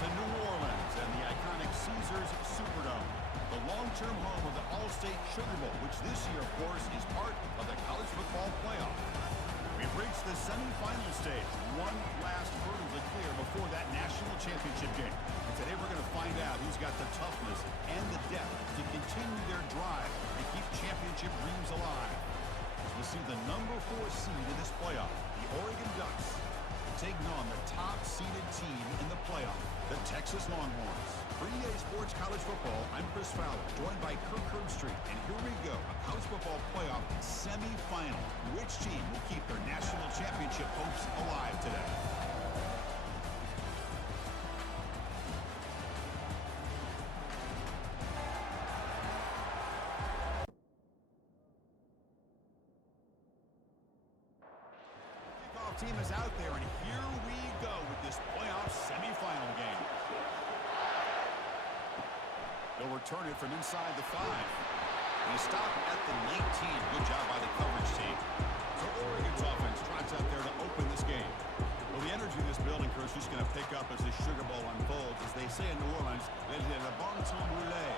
to New Orleans and the iconic Caesars Superdome, the long-term home of the All-State Sugar Bowl, which this year, of course, is part of the college football playoff. We've reached the semifinal stage, one last hurdle to clear before that national championship game. And today we're going to find out who's got the toughness and the depth to continue their drive and keep championship dreams alive. As we'll see the number 4 seed in this playoff, the Oregon Ducks, taking on the top-seeded team in the playoff, the Texas Longhorns. For EA Sports College Football, I'm Chris Fowler, joined by Kirk Herbstreit, and here we go, a college football playoff semi-final. Which team will keep their national championship hopes alive today? Team is out there, and here we go with this playoff semifinal game. They'll return it from inside the 5. They stop at the 19. Good job by the coverage team. So Oregon's offense trots out there to open this game. Well, the energy in this building, Chris, is going to pick up as the Sugar Bowl unfolds. As they say in New Orleans, there's a bon temps roulé.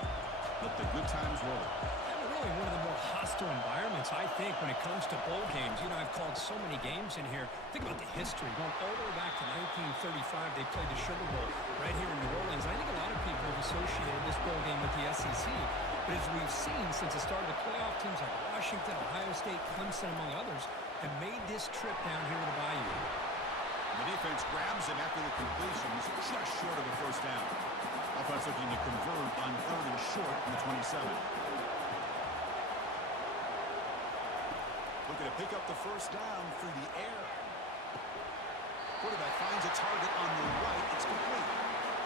Let the good times roll. One of the more hostile environments, I think, when it comes to bowl games. You know, I've called so many games in here. Think about the history. Going all the way back to 1935, they played the Sugar Bowl right here in New Orleans. I think a lot of people have associated this bowl game with the SEC. But as we've seen since the start of the playoff, teams like Washington, Ohio State, Clemson, among others, have made this trip down here to the Bayou. The defense grabs him after the completion. He's just short of a first down. Offense looking to convert on 3rd and short from the 27. Looking to pick up the first down through the air. Quarterback finds a target on the right. It's complete.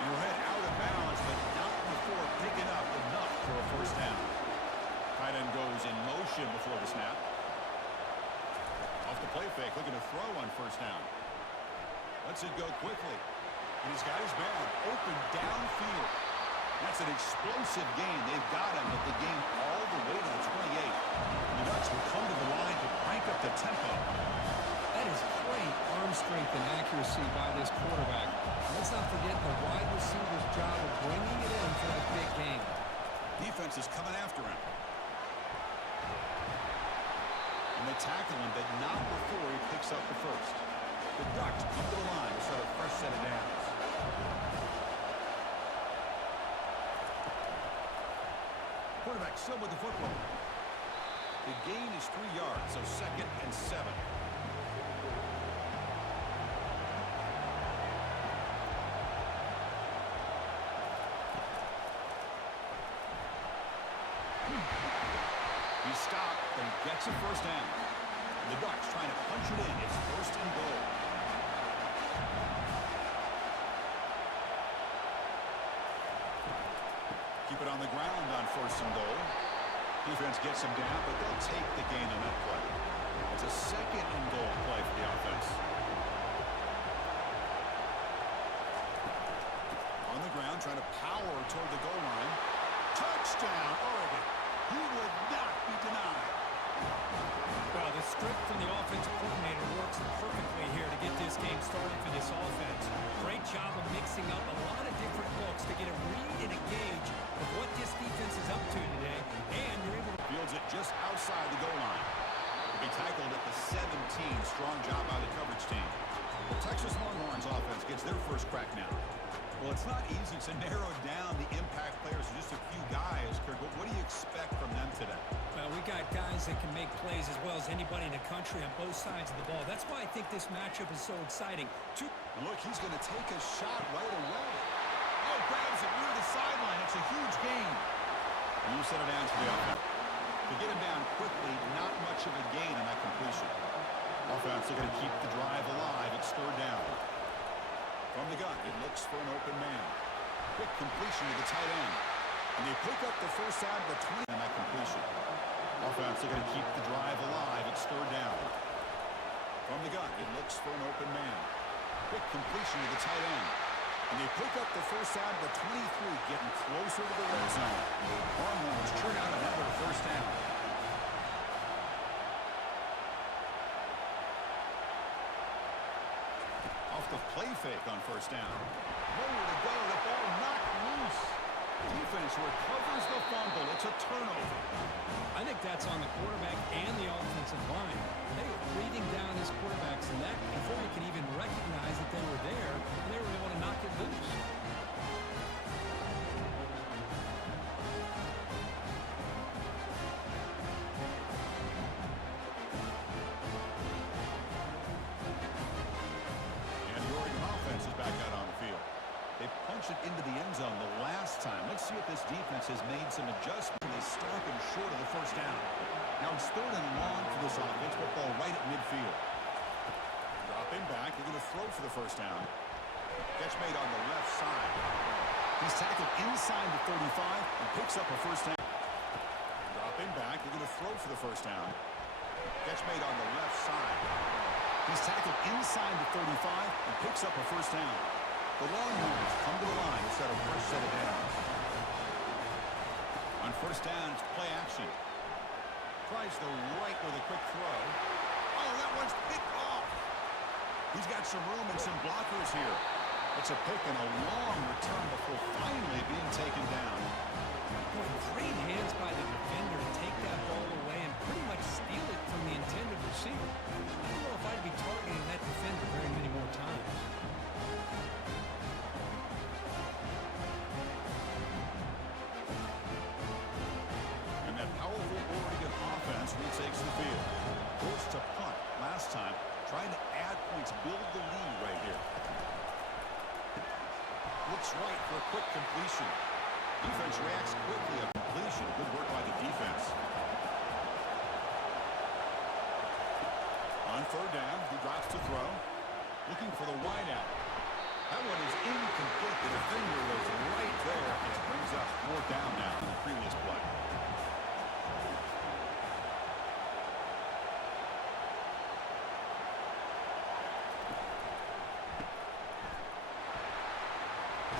He'll head out of bounds, but not before picking up enough for a first down. Tight end goes in motion before the snap. Off the play fake, looking to throw on first down. Lets it go quickly. And he's got his man open downfield. That's an explosive game. They've got him, but the game all the way to the 28. The Ducks will come to the line to crank up the tempo. That is great arm strength and accuracy by this quarterback. Let's not forget the wide receiver's job of bringing it in for that big game. Defense is coming after him. And they tackle him, but not before he picks up the first. The Ducks come to the line to start a fresh set of downs. Quarterback still with the football. The gain is 3 yards, so 2nd and 7. He stopped, but he gets a first down. And the Ducks trying to punch it in. It's 1st and goal. Keep it on the ground on 1st and goal. Defense gets him down, but they'll take the gain on that play. It's a 2nd and goal play for the offense. On the ground, trying to power toward the goal line. Touchdown, Oregon. He would not be denied. Well, the script from the offensive coordinator works perfectly here to get this game started for this offense. Great job of mixing up a lot of different looks to get a read and a gauge of what this defense is up to today, and you're able to fields it just outside the goal line. He'll be tackled at the 17. Strong job by the coverage team. The Texas Longhorns offense gets their first crack now. Well, it's not easy to narrow down the impact players to just a few guys, Kirk, but what do you expect from them today? Well, we got guys that can make plays as well as anybody in the country on both sides of the ball. That's why I think this matchup is so exciting. Look, he's going to take a shot right away. Oh, grabs it near the sideline. It's a huge gain. You set it down to the offense. To get him down quickly, not much of a gain on that completion. Offense are going to keep the drive alive. It's 3rd down. From the gun, it looks for an open man. Quick completion to the tight end. And they pick up the first out of the 20 on that completion. Offense are going to keep the drive alive. It's 3rd down. From the gun, it looks for an open man. Quick completion to the tight end. And they pick up the first out of the 23, getting closer to the red zone. Longhorns turn out another first down. Off the a play fake on first down. Nowhere to go. The ball knocked loose. Defense recovers the fumble. It's a turnover. I think that's on the quarterback and the offensive line. They were breathing down his quarterback's neck before he could even recognize that they were there, and they were able to knock it loose. And the Oregon offense is back out on the field. They punched it into the end zone the last time. Let's see if this defense has made some adjustments. They stop him short of the first down. Now it's 3rd and long for this offense. Football right at midfield. Dropping back. They're going to throw for the first down. Catch made on the left side. He's tackled inside the 35 and picks up a first down. Dropping back. They're going to throw for the first down. Catch made on the left side. He's tackled inside the 35 and picks up a first down. The Longhorns come to the line to set a fresh set of downs. On first down, it's play action. Tries the right with a quick throw. Oh, that one's picked off. He's got some room and some blockers here. It's a pick and a long return before finally being taken down. Boy, great hands by the defender to take that ball away and pretty much steal it from the intended receiver. I don't know if I'd be targeting that defender very many more times. And that powerful Oregon offense retakes the field. Forced to punt last time, trying to add points, build the lead right here. Looks right for a quick completion. Defense reacts quickly. A completion. Good work by the defense. On 3rd down, he drops to throw. Looking for the wideout. That one is incomplete. The defender was right there, and it brings up 4th down now in the previous play.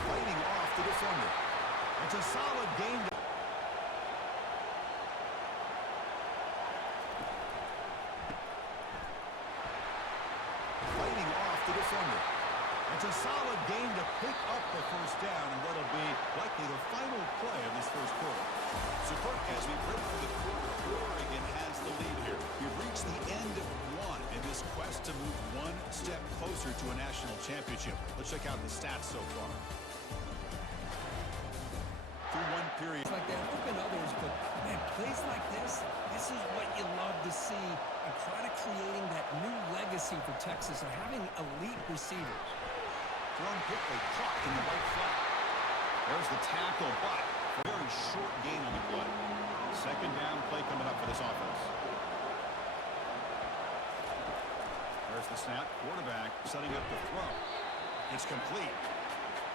Fighting off the defender. It's a solid gain. Fighting off the defender. It's a solid gain to pick up the first down, and what'll be likely the final play of this first quarter. So, Kirk, as we break for the quarter, Oregon has the lead here. We've reached the end of one in this quest to move one step closer to a national championship. Let's check out the stats so far. Through one period. It's like they open others, but man, plays like this is what you love to see. A product creating that new legacy for Texas of having elite receivers. Thrown quickly, caught in the right flat. There's the tackle, but a very short gain on the play. 2nd down play coming up for this offense. There's the snap. Quarterback setting up the throw. It's complete.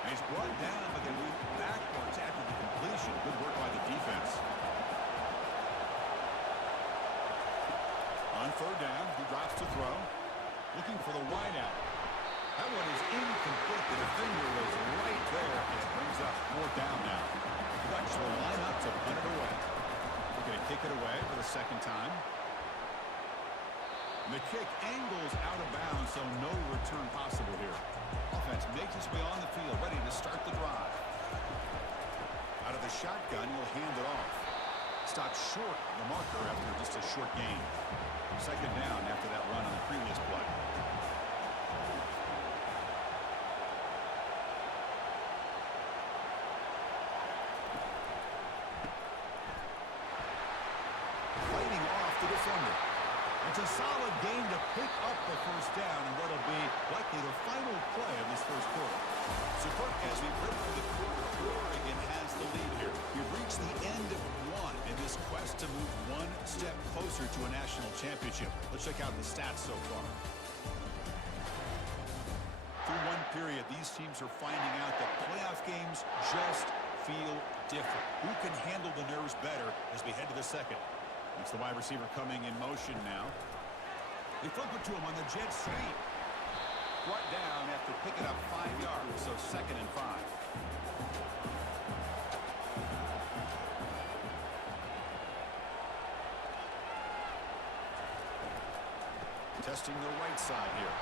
And he's brought down, but they move backwards after the completion. Good work by the defense. On 3rd down, he drops to throw. Looking for the wideout. That one is incomplete. The defender was right there, and it brings up 4th down now. Dutch will line up to punt it away. They're going to kick it away for the 2nd time. And the kick angles out of bounds, so no return possible here. Offense makes its way on the field, ready to start the drive. Out of the shotgun, he'll hand it off. Stopped short of the marker after just a short gain. 2nd down after that run on the previous play. Fighting off the defender. It's a solid gain to pick up the first down, and what'll be likely the final play of this first quarter. So, Kirk, as we break for the quarter, Oregon has the lead here. We've reached the end of one in this quest to move one step closer to a national championship. Let's check out the stats so far. Through one period, these teams are finding out that playoff games just feel different. Who can handle the nerves better as we head to the 2nd? It's the wide receiver coming in motion now. They flip it to him on the jet sweep. Brought down after picking up 5 yards, so 2nd and 5. Testing the right side here.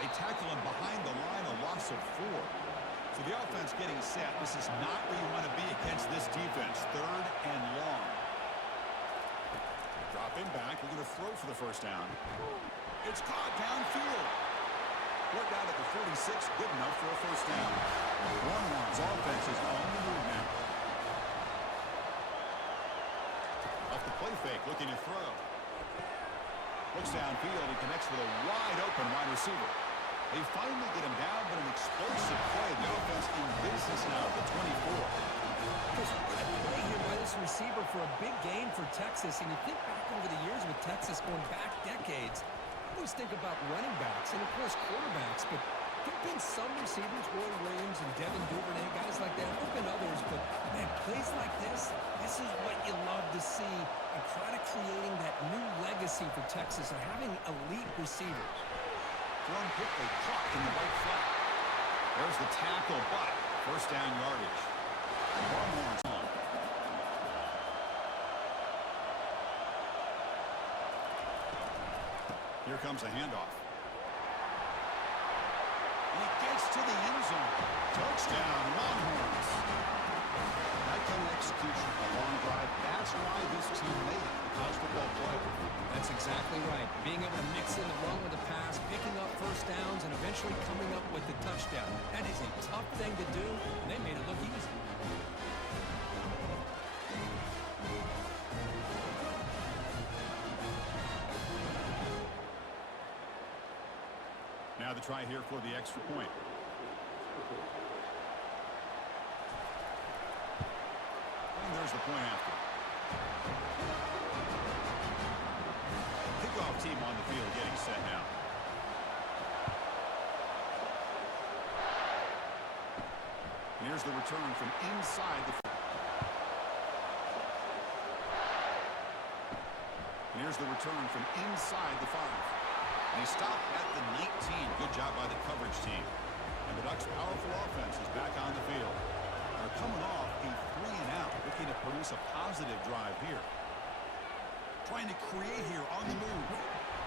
They tackle him behind the line, a loss of 4. So the offense getting set. This is not where you want to be against this defense. 3rd and long. Drop him back. We're going to throw for the first down. It's caught downfield. Worked out at the 46. Good enough for a first down. Longhorns offense is on the move now. Off the play fake, looking to throw. Looks downfield. He connects with a wide-open wide receiver. They finally get him down, but an explosive play. The offense in business now at the 24. Just what a play here by this receiver for a big gain for Texas. And you think back over the years with Texas going back decades, I always think about running backs and, of course, quarterbacks. But there have been some receivers, Roy Williams and Devin Duvernay, guys like that. There have been others, but, man, plays like this is what you love to see. And kind of creating that new legacy for Texas of having elite receivers. Thrown quickly, caught in the right flat. There's the tackle, but first down yardage. Longhorns on. Here comes a handoff. And he gets to the end zone. Touchdown, Longhorns. That kind of execution, a long drive. That's why this team made it the college football playoff. That's exactly right. Being able to mix in the run with the pass, picking up first downs, and eventually coming up with the touchdown. That is a tough thing to do, and they made it look easy. Now the try here for the extra point. And there's the point after. Kickoff team on the field getting set now. And here's the return from inside the... And here's the return from inside the 5. And he stopped at the 19. Good job by the coverage team. And the Ducks' powerful offense is back on the field. They're coming off a 3-and-out, looking to produce a positive drive here. Trying to create here on the move.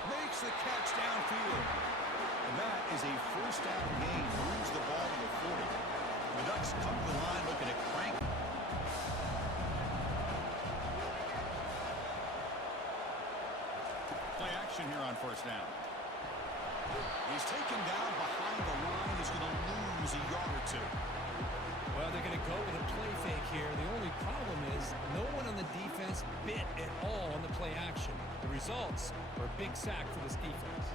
Makes the catch downfield. And that is a first down gain. Moves the ball to the 40. The Ducks come to the line looking to crank. Play action here on first down. He's taken down behind the line. He's going to lose a yard or 2. Well, they're going to go with a play fake here. The only problem is no one on the defense bit at all on the play action. The results are a big sack for this defense.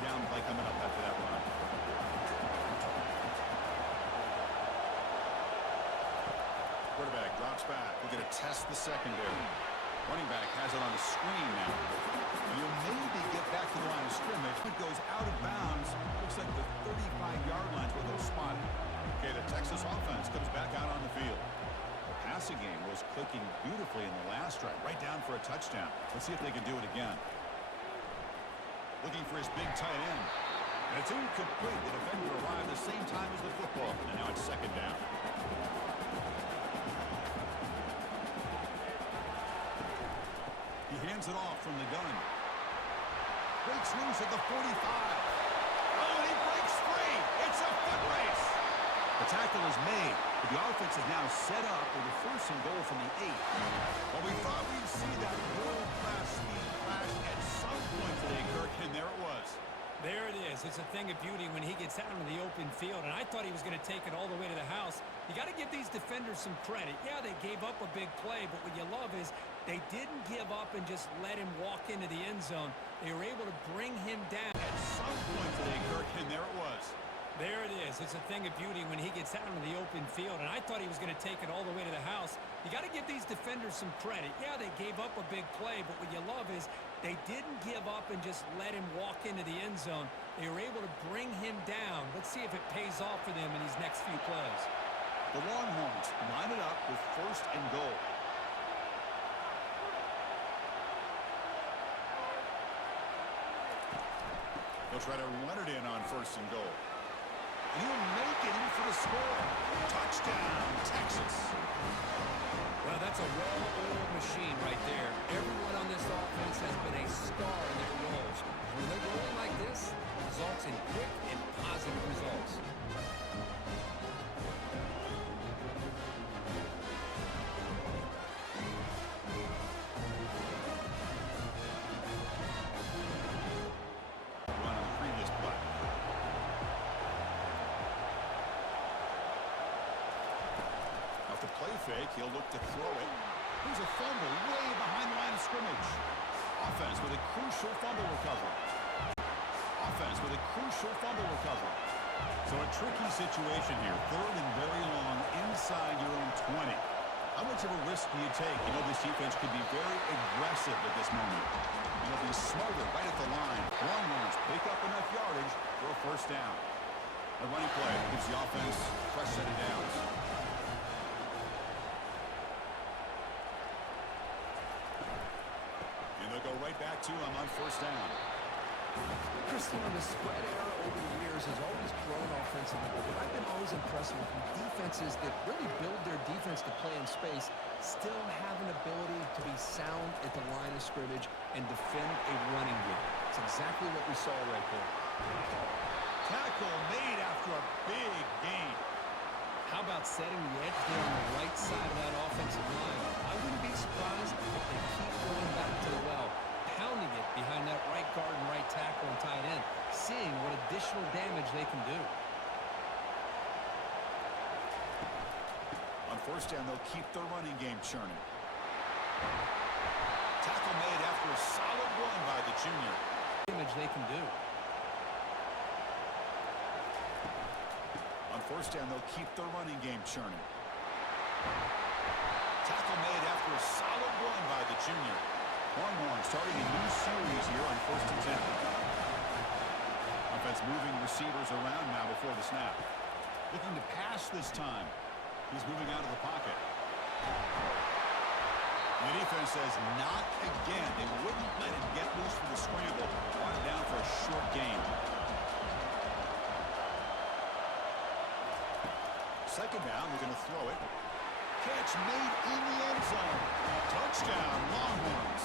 Down play coming up after that run. Quarterback drops back. We're going to test the secondary. Running back has it on the screen now. And he'll maybe get back to the line of scrimmage. It goes out of bounds. Looks like the 35-yard line's where they'll spot it. Okay, the Texas offense comes back out on the field. The passing game was clicking beautifully in the last drive. Right down for a touchdown. Let's see if they can do it again. Looking for his big tight end. And it's incomplete. The defender arrived the same time as the football. And now it's second down. He hands it off from the gun. Breaks loose at the 45. Oh, and he breaks free. It's a foot race. The tackle is made, but the offense is now set up with a first and goal from the 8. Well, we thought we'd see that world-class speed flash at some point today, Kirk, and there it was. There it is. It's a thing of beauty when he gets out into the open field, and I thought he was going to take it all the way to the house. You got to give these defenders some credit. Yeah, they gave up a big play, but what you love is they didn't give up and just let him walk into the end zone. They were able to bring him down. At some point today, Kirk, and there it was. There it is. It's a thing of beauty when he gets out into the open field, and I thought he was going to take it all the way to the house. You got to give these defenders some credit. Yeah, they gave up a big play, but what you love is they didn't give up and just let him walk into the end zone. They were able to bring him down. Let's see if it pays off for them in these next few plays. The Longhorns line it up with first and goal. They'll try to run it in on first and goal. And he'll make it in for the score. Touchdown, Texas. Well, that's a well-oiled machine right there. off the play fake. He'll look to throw it. Here's a fumble way behind the line of scrimmage. Offense with a crucial fumble recovery. Offense with a crucial fumble recovery. So a tricky situation here. Third and very long inside your own 20. How much of a risk do you take? You know this defense could be very aggressive at this moment. It'll be smarter right at the line. Longhorns pick up enough yardage for a first down. A running play gives the offense a fresh set of downs. And they'll go right back to him on first down. Chris, the spread error over the years has always grown offensively, but I've been always impressed with defenses that really build their defense to play in space, still have an ability to be sound at the line of scrimmage and defend a running game. It's exactly what we saw right there. Tackle made after a big gain. How about setting the edge there on the right side of that offensive line? I wouldn't be surprised if they keep going back to the well, pounding it behind that right guard and right tackle and tight end, seeing what additional damage they can do. On first down, they'll keep their running game churning. Tackle made after a solid run by the junior. Damage they can do. On first down, they'll keep their running game churning. Tackle made after a solid run by the junior. Longhorns starting a new series here on first and 10. Offense moving receivers around now before the snap. Looking to pass this time. He's moving out of the pocket. The defense says not again. They wouldn't let him get loose for the scramble. Brought it down for a short gain. Second down, they're going to throw it. Catch made in the end zone. Touchdown, Longhorns.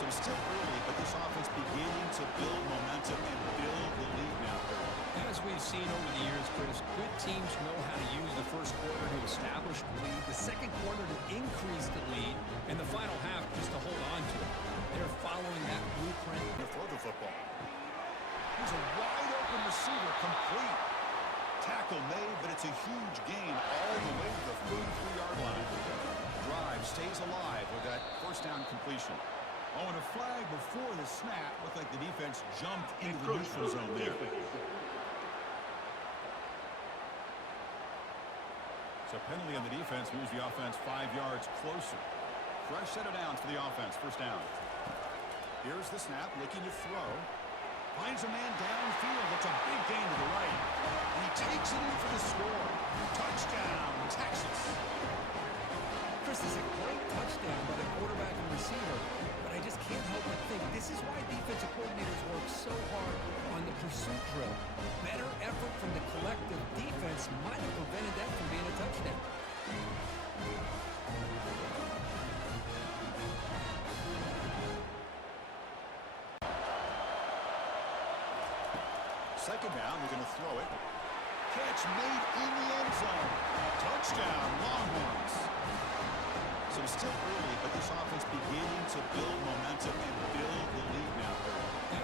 So still early, but this offense beginning to build momentum and build the lead now. As we've seen over the years, Chris, good teams know how to use the first quarter to establish the lead, the second quarter to increase the lead, and the final half just to hold on to it. They're following that blueprint. To throw the football. Here's a wide open receiver, complete. Tackle made, but it's a huge gain all the way to the 33-yard line. Drive stays alive with that first down completion. Oh, and a flag before the snap. Looked like the defense jumped into the neutral zone there. So penalty on the defense moves the offense 5 yards closer. Fresh set of downs for the offense. First down. Here's the snap, looking to throw. Finds a man downfield. It's a big gain to the right. And he takes it in for the score. Touchdown, Texas. Chris, is a great touchdown by the quarterback and receiver, but I just can't help but think this is why defensive coordinators work so hard on the pursuit drill. Better effort from the collective defense might have prevented that from being a touchdown. Second down, they're going to throw it. Catch made in the end zone. Touchdown, Longhorns. So still early, but this offense beginning to build momentum and build the lead now.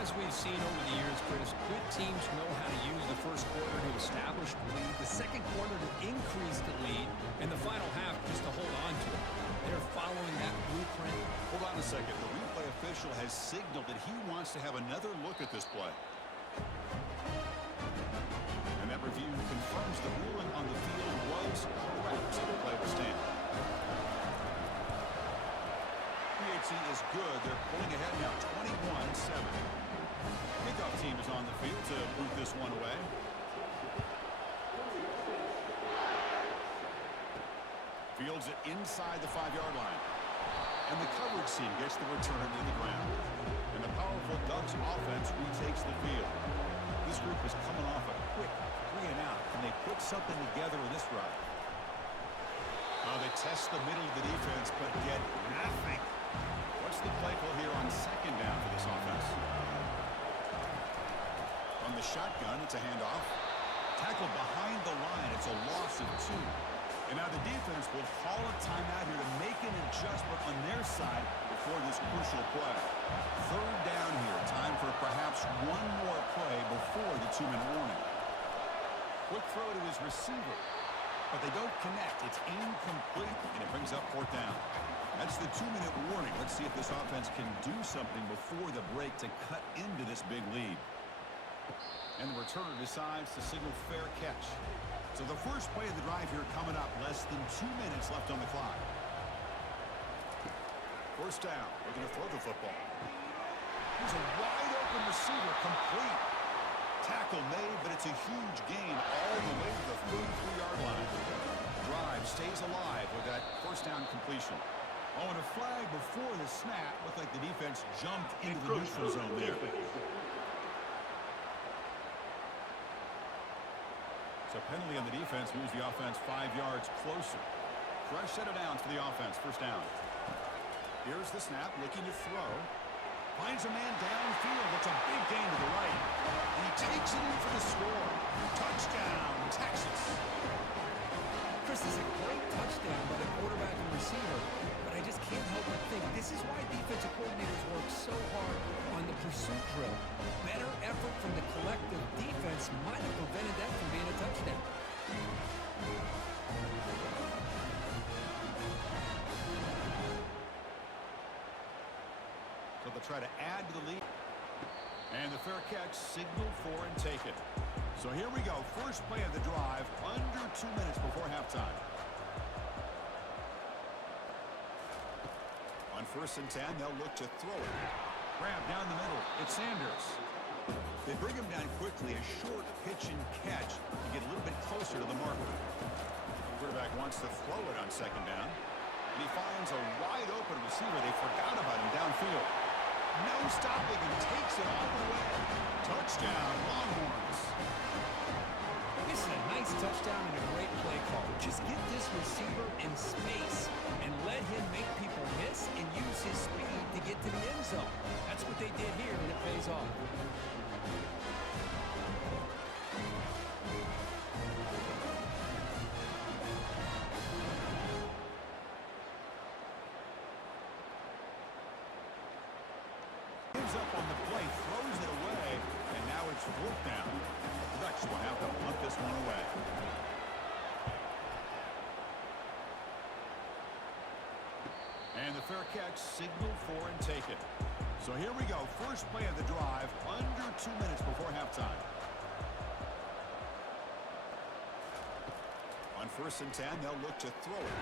As we've seen over the years, Chris, good teams know how to use the first quarter to establish the lead, the second quarter to increase the lead, and the final half just to hold on to it. They're following that blueprint. Hold on a second. The replay official has signaled that he wants to have another look at this play. And that review confirms the ruling on the field was correct. So the play will stand. PHC is good. They're pulling ahead now, 21-7. Kickoff team is on the field to boot this one away. Fields it inside the 5-yard line. And the coverage team gets the return to the ground. And the powerful Ducks offense retakes the field. This group is coming off a quick 3-and-out. Can they put something together in this drive? Oh, they test the middle of the defense, but get nothing. What's the play call here on second down for this offense? From the shotgun, it's a handoff. Tackle behind the line. It's a loss of 2. And now the defense will call a timeout here to make an adjustment on their side before this crucial play. Third down here. Time for perhaps one more play before the 2-minute warning. Quick throw to his receiver. but they don't connect. It's incomplete, and it brings up fourth down. That's the 2-minute warning. Let's see if this offense can do something before the break to cut into this big lead. And the returner decides to signal fair catch. So the first play of the drive here coming up. Less than 2 minutes left on the clock. First down. Looking to throw the football. Here's a wide open receiver, complete. Tackle made, but it's a huge gain all the way to the 33-yard line. Drive stays alive with that first down completion. Oh, and a flag before the snap. Looked like the defense jumped into the neutral zone there. So penalty on the defense moves the offense 5 yards closer. Fresh set of downs for the offense. First down. Here's the snap, looking to throw. Finds a man downfield. It's a big gain to the right. And he takes it in for the score. Touchdown, Texas. Chris, is a great touchdown by the quarterback and receiver, but I just can't help but think this is why defensive coordinators work so hard on the pursuit drill. Better effort from the collective defense might have prevented that from being a touchdown. So they'll try to add to the lead. And the fair catch signaled for and taken. So here we go. First play of the drive. Under 2 minutes before halftime. On 1st and 10, they'll look to throw it. Grab down the middle. It's Sanders. They bring him down quickly. A short pitch and catch to get a little bit closer to the marker. The quarterback wants to throw it on 2nd down. And he finds a wide open receiver. They forgot about him downfield. No stopping and takes it all the way. Touchdown, Longhorns. This is a nice touchdown and a great play call. Just get this receiver in space and let him make people miss and use his speed to get to the end zone. That's what they did here, and it pays off. Gives up on the play, throws it away, and now it's 4th down. The Ducks will have to punt this one away. And the fair catch signaled for and taken. So here we go. First play of the drive. Under 2 minutes before halftime. On 1st and 10, they'll look to throw it.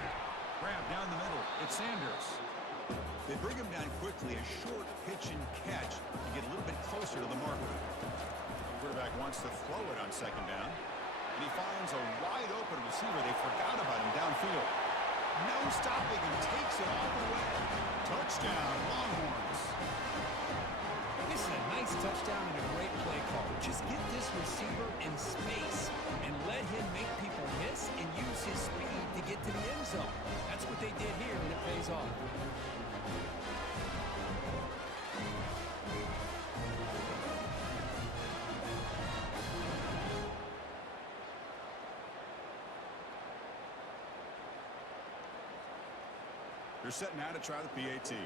Grab down the middle. It's Sanders. They bring him down quickly. A short pitch and catch to get a little bit closer to the marker. The quarterback wants to throw it on 2nd down. And he finds a wide open receiver. They forgot about him downfield. No stopping and takes it all the way. Touchdown, Longhorns. This is a nice touchdown and a great play call. Just get this receiver in space and let him make people miss and use his speed to get to the end zone. That's what they did here, and it pays off. They're setting out to try the PAT.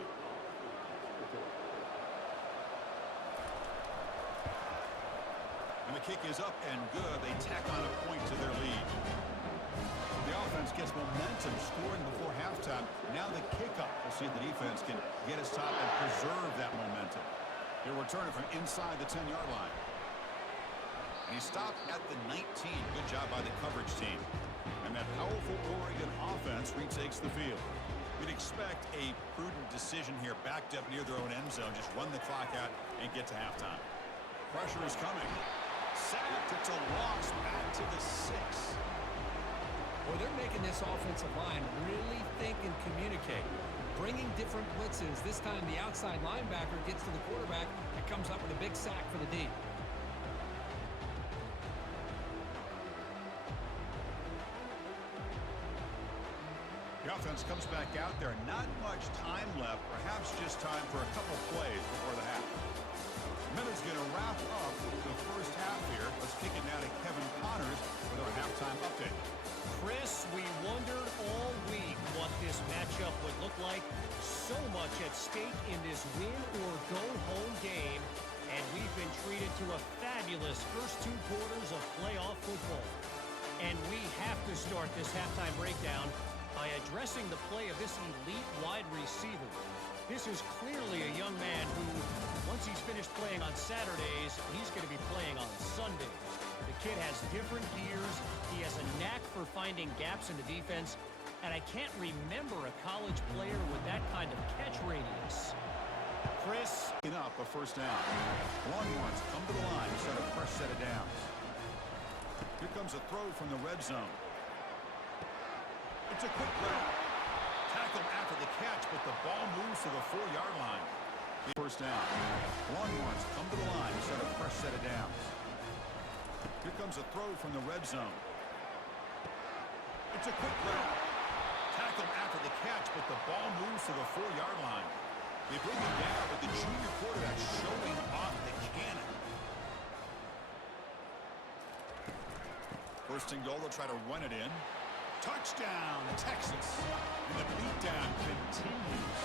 And the kick is up and good. They tack on a point to their lead. The offense gets momentum scoring before halftime. Now the kickoff. We'll see if the defense can get his top and preserve that momentum. He'll return it from inside the 10-yard line. And he stopped at the 19. Good job by the coverage team. And that powerful Oregon offense retakes the field. You'd expect a prudent decision here, backed up near their own end zone. Just run the clock out and get to halftime. Pressure is coming. Sacked. It's a loss back to the 6. Well, they're making this offensive line really think and communicate. Bringing different blitzes. This time the outside linebacker gets to the quarterback and comes up with a big sack for the D. The offense comes back out there. Not much time left. Perhaps just time for a couple plays before the half. Miller's going to wrap up the first half here. Let's kick it now to Kevin Connors with our halftime update. Chris, we wondered all week what this matchup would look like. So much at stake in this win-or-go-home game, and we've been treated to a fabulous first 2 quarters of playoff football. And we have to start this halftime breakdown by addressing the play of this elite wide receiver. This is clearly a young man who, once he's finished playing on Saturdays, he's going to be playing on Sundays. The kid has different gears. He has a knack for finding gaps in the defense. And I can't remember a college player with that kind of catch radius. Chris. Up a first down. Longhorns come to the line to set a fresh set of downs. Here comes a throw from the red zone. It's a quick grab. Tackled after the catch, but the ball moves to the 4-yard line. First down. Longhorns come to the line to set a fresh set of downs. Here comes a throw from the red zone. It's a quick grab. Tackled after the catch, but the ball moves to the 4-yard line. They bring him down, but the junior quarterback showing off the cannon. First and goal, they'll try to run it in. Touchdown, Texas. And the beatdown continues.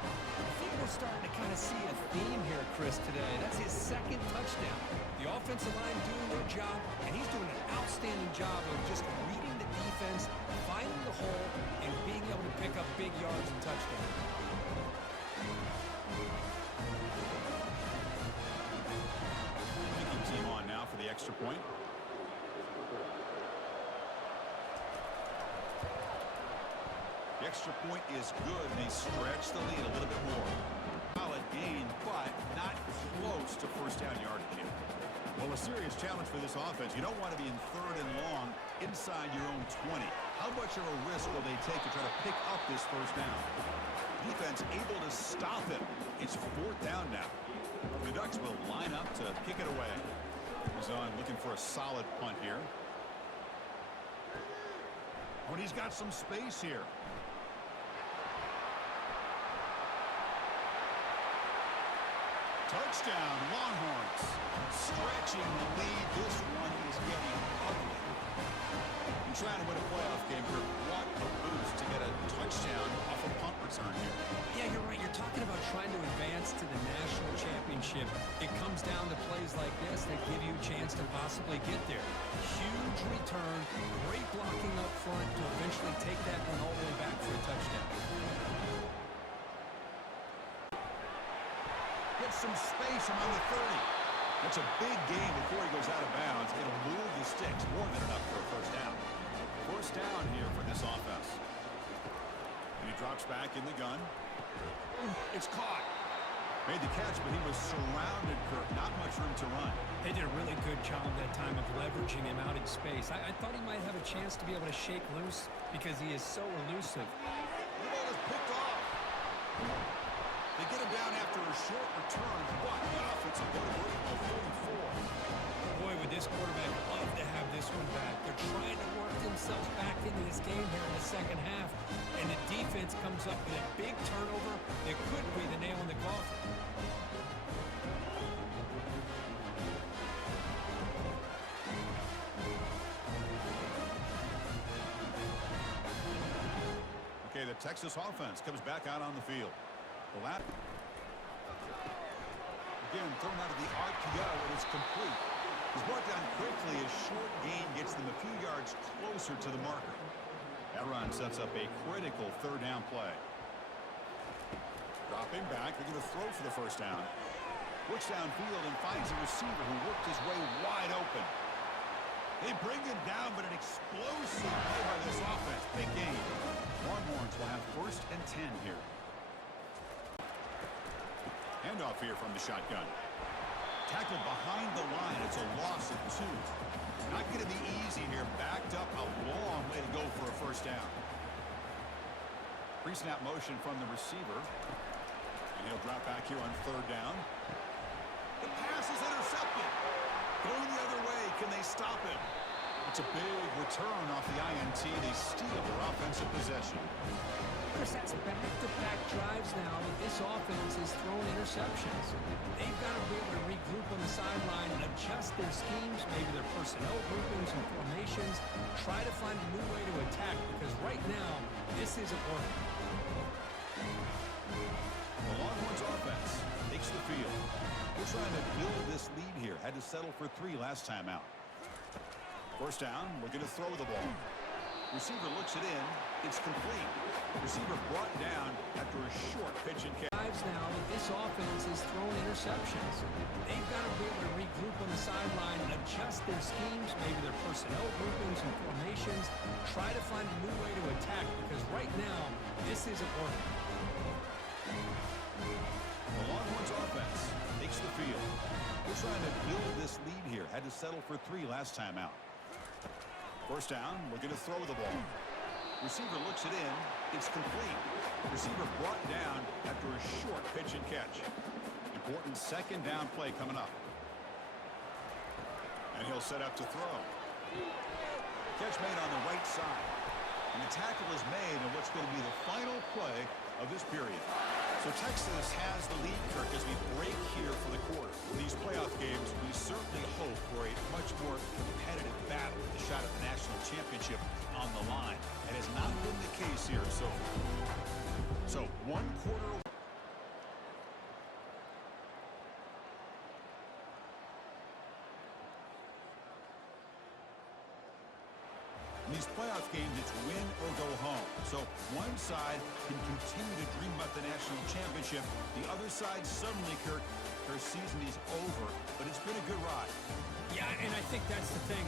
I think we're starting to kind of see a theme here, Chris, today. That's his second touchdown. The offensive line doing their job, and he's doing an outstanding job of just reading the defense, finding the hole, and being able to pick up big yards and touchdowns. Kicking team on now for the extra point. The extra point is good, and they stretch the lead a little bit more. Solid gain, but not close to first down yardage here. Well, a serious challenge for this offense. You don't want to be in third and long inside your own 20. How much of a risk will they take to try to pick up this first down? Defense able to stop him. It's fourth down now. The Ducks will line up to kick it away. He's on looking for a solid punt here. Oh, and he's got some space here. Touchdown, Longhorns. Stretching the lead. This one is getting ugly. And trying to win a playoff game here. What a boost to get a touchdown off a punt return here. Yeah, you're right. You're talking about trying to advance to the national championship. It comes down to plays like this that give you a chance to possibly get there. Huge return, great blocking up front to eventually take that one all the way back for a touchdown. Gets some space among the 30. That's a big gain before he goes out of bounds. It'll move the sticks more than enough for a first down. First down here for this offense. And he drops back in the gun. It's caught. Made the catch, but he was surrounded, Kirk. Not much room to run. They did a really good job that time of leveraging him out in space. I thought he might have a chance to be able to shake loose because he is so elusive. The ball is picked off. They get him down after a short return, but the offensive goal of 44. Boy, would this quarterback love to have this one back. They're trying to work themselves back into this game here in the second half, and the defense comes up with a big turnover that could be the nail in the coffin. Okay, the Texas offense comes back out on the field. Well, that again thrown out of the RPO, and it's complete. He's brought down quickly. His short gain gets them a few yards closer to the marker. That run sets up a critical third down play. Dropping back, they're going to throw for the first down. Works downfield and finds a receiver who worked his way wide open. They bring him down, but an explosive play by this offense. Big gain. Longhorns will have first and 10 here. Handoff here from the shotgun. Tackled behind the line. It's a loss of 2. Not going to be easy here. Backed up a long way to go for a first down. Pre-snap motion from the receiver. And he'll drop back here on third down. The pass is intercepted. Going the other way. Can they stop him? It's a big return off the INT. They steal their offensive possession. Chris, that's back-to-back drives now that this offense has thrown interceptions. They've got to be able to regroup on the sideline, adjust their schemes, maybe their personnel groupings and formations, try to find a new way to attack, because right now, this isn't working. The Longhorns offense takes the field. We're trying to build this lead here. Had to settle for 3 last time out. First down, looking to throw the ball. Receiver looks it in. It's complete. Receiver brought down after a short pitch and catch. Now that this offense is throwing interceptions. They've got to be able to regroup on the sideline, adjust their schemes, maybe their personnel groupings and formations, try to find a new way to attack because right now, this isn't working. The Longhorns offense takes the field. They're trying to build this lead here. Had to settle for 3 last time out. First down, looking to throw the ball. Receiver looks it in. It's complete. Receiver brought down after a short pitch and catch. Important second down play coming up. And he'll set up to throw. Catch made on the right side. And the tackle is made on what's going to be the final play of this period. So Texas has the lead, Kirk, as we break here for the quarter. In these playoff games, we certainly hope for a much more competitive battle with a shot at the national championship on the line. That has not been the case here so far. So 1 quarter. In these playoff games, it's win or go home. So one side can continue to dream about the national championship. The other side suddenly, Kirk, their season is over, but it's been a good ride. Yeah, and I think that's the thing.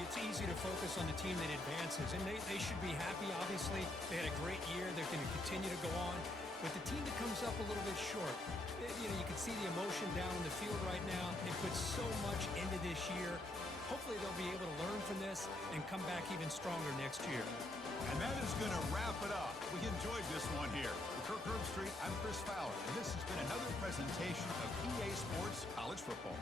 It's easy to focus on the team that advances, and they should be happy, obviously. They had a great year. They're going to continue to go on. But the team that comes up a little bit short, you can see the emotion down in the field right now. They put so much into this year. Hopefully they'll be able to learn from this and come back even stronger next year. And that is going to wrap it up. We enjoyed this one here. For Kirk Herbstreit, I'm Chris Fowler, and this has been another presentation of EA Sports College Football.